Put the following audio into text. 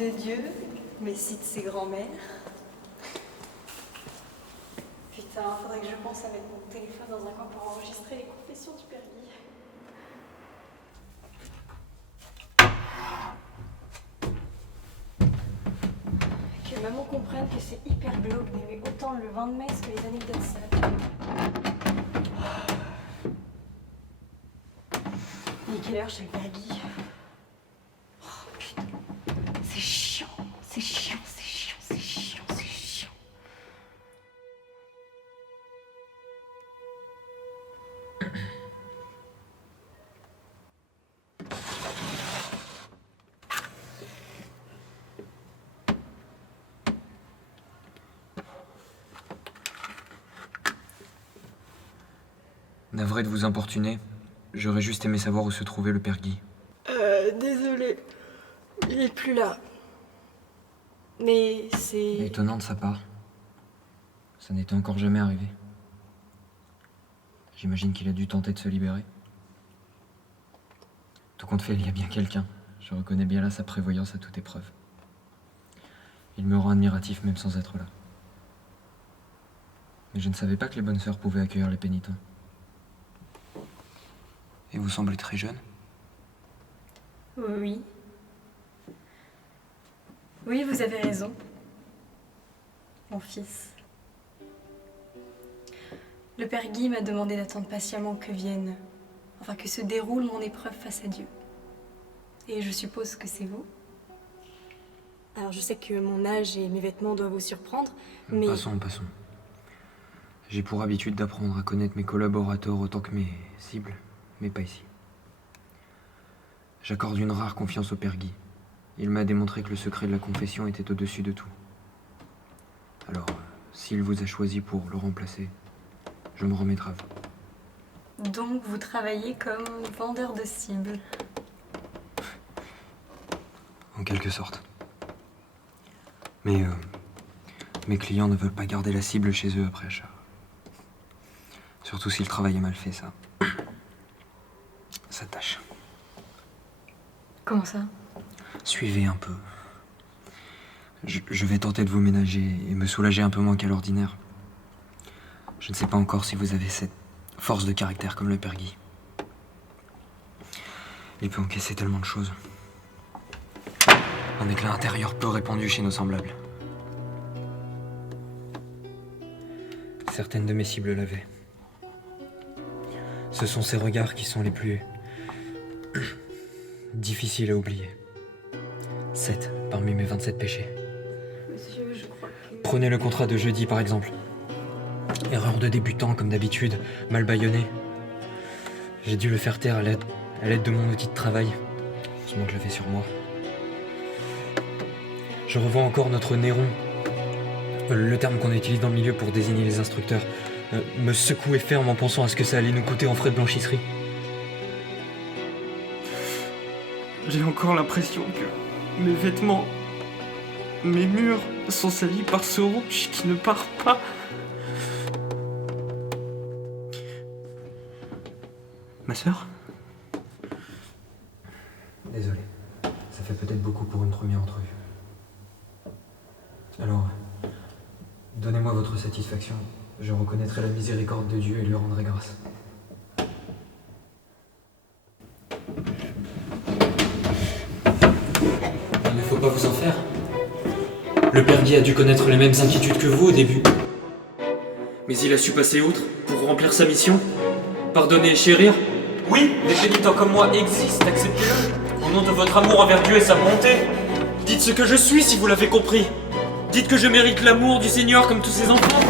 de Dieu, mais cite ses grands-mères. Putain, faudrait que je pense à mettre mon téléphone dans un coin pour enregistrer les confessions du Père Guy. Que maman comprenne que c'est hyper glauque d'aimer autant le vin de messe que les anecdotes sales. Il est quelle heure chez le Père Guy? Oh putain, c'est chiant, c'est chiant, c'est chiant, c'est chiant, c'est chiant. Navré de vous importuner, j'aurais juste aimé savoir où se trouvait le Père Guy. Désolé, il est plus là. Mais c'est... Étonnant de sa part. Ça n'était encore jamais arrivé. J'imagine qu'il a dû tenter de se libérer. Tout compte fait, il y a bien quelqu'un. Je reconnais bien là sa prévoyance à toute épreuve. Il me rend admiratif même sans être là. Mais je ne savais pas que les bonnes sœurs pouvaient accueillir les pénitents. Et vous semblez très jeune. Oui. Oui, vous avez raison. Mon fils. Le Père Guy m'a demandé d'attendre patiemment que vienne, enfin que se déroule mon épreuve face à Dieu. Et je suppose que c'est vous. Alors je sais que mon âge et mes vêtements doivent vous surprendre, mais... Passons. J'ai pour habitude d'apprendre à connaître mes collaborateurs autant que mes cibles, mais pas ici. J'accorde une rare confiance au Père Guy. Il m'a démontré que le secret de la confession était au-dessus de tout. Alors, s'il vous a choisi pour le remplacer, je me remets de rave. Donc vous travaillez comme vendeur de cibles. En quelque sorte. Mais mes clients ne veulent pas garder la cible chez eux après achat. Surtout si le travail est mal fait, ça. Ça tâche. Comment ça? Suivez un peu. Je vais tenter de vous ménager et me soulager un peu moins qu'à l'ordinaire. Je ne sais pas encore si vous avez cette force de caractère comme le Père Guy. Il peut encaisser tellement de choses. Un éclat intérieur peu répandu chez nos semblables. Certaines de mes cibles l'avaient. Ce sont ces regards qui sont les plus difficiles à oublier. 7 parmi mes 27 péchés. Monsieur, je crois que... Prenez le contrat de jeudi par exemple. Erreur de débutant comme d'habitude, mal bâillonné. J'ai dû le faire taire à l'aide de mon outil de travail. Heureusement que je l'avais sur moi. Je revois encore notre Néron, le terme qu'on utilise dans le milieu pour désigner les instructeurs, me secouer ferme en pensant à ce que ça allait nous coûter en frais de blanchisserie. J'ai encore l'impression que mes vêtements, mes murs sont salis par ce rouge qui ne part pas. Ma sœur ? Désolé, ça fait peut-être beaucoup pour une première entrevue. Alors, donnez-moi votre satisfaction, je reconnaîtrai la miséricorde de Dieu et lui rendrai grâce. Il ne faut pas vous en faire. Le Père Guy a dû connaître les mêmes inquiétudes que vous au début. Mais il a su passer outre pour remplir sa mission. Pardonner et chérir. Oui, des pénitents comme moi existent, acceptez-le. Au nom de votre amour envers Dieu et sa bonté. Dites ce que je suis si vous l'avez compris. Dites que je mérite l'amour du Seigneur comme tous ses enfants.